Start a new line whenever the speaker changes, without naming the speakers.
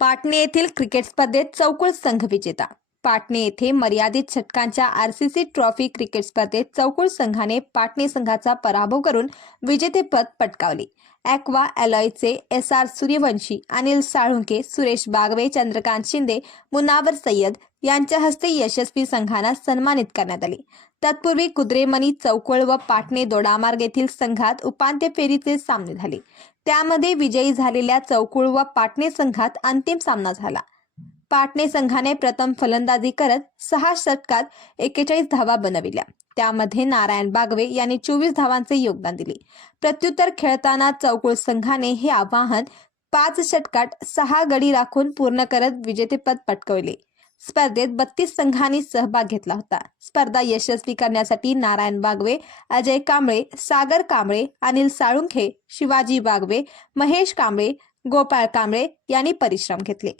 पाटणे येथील क्रिकेट स्पर्धेत चौकुळ संघ विजेता. पाटणे येथे मर्यादित षटकांच्या आरसीसी ट्रॉफी क्रिकेट स्पर्धेत चौकुळ संघाने पाटणे संघाचा पराभव करून विजेतेपद पटकावले. ॲक्वा ॲलॉयचे एस आर सूर्यवंशी अनिल साळुंके सुरेश बागवे चंद्रकांत शिंदे मुनावर सय्यद यांच्या हस्ते यशस्वी संघांना सन्मानित करण्यात आले. तत्पूर्वी कुद्रेमणी चौकुळ व पाटणे दोडामार्ग येथील संघात उपांत्य फेरीचे सामने झाले. त्यामध्ये विजयी झालेल्या चौकुळ व पाटणे संघात अंतिम सामना झाला. पाटणे संघाने प्रथम फलंदाजी करत सहा षटकात एकेचाळीस धावा बनविल्या. त्यामध्ये नारायण बागवे यांनी चोवीस धावांचे योगदान दिले. प्रत्युत्तर खेळताना चौकुळ संघाने हे आवाहन पाच षटकात सहा गडी राखून पूर्ण करत विजेतेपद पटकवले. स्पर्धेत बत्तीस संघांनी सहभाग घेतला होता. स्पर्धा यशस्वी करण्यासाठी नारायण बागवे अजय कांबळे सागर कांबळे अनिल साळुंखे शिवाजी बागवे महेश कांबळे गोपाळ कांबळे यांनी परिश्रम घेतले.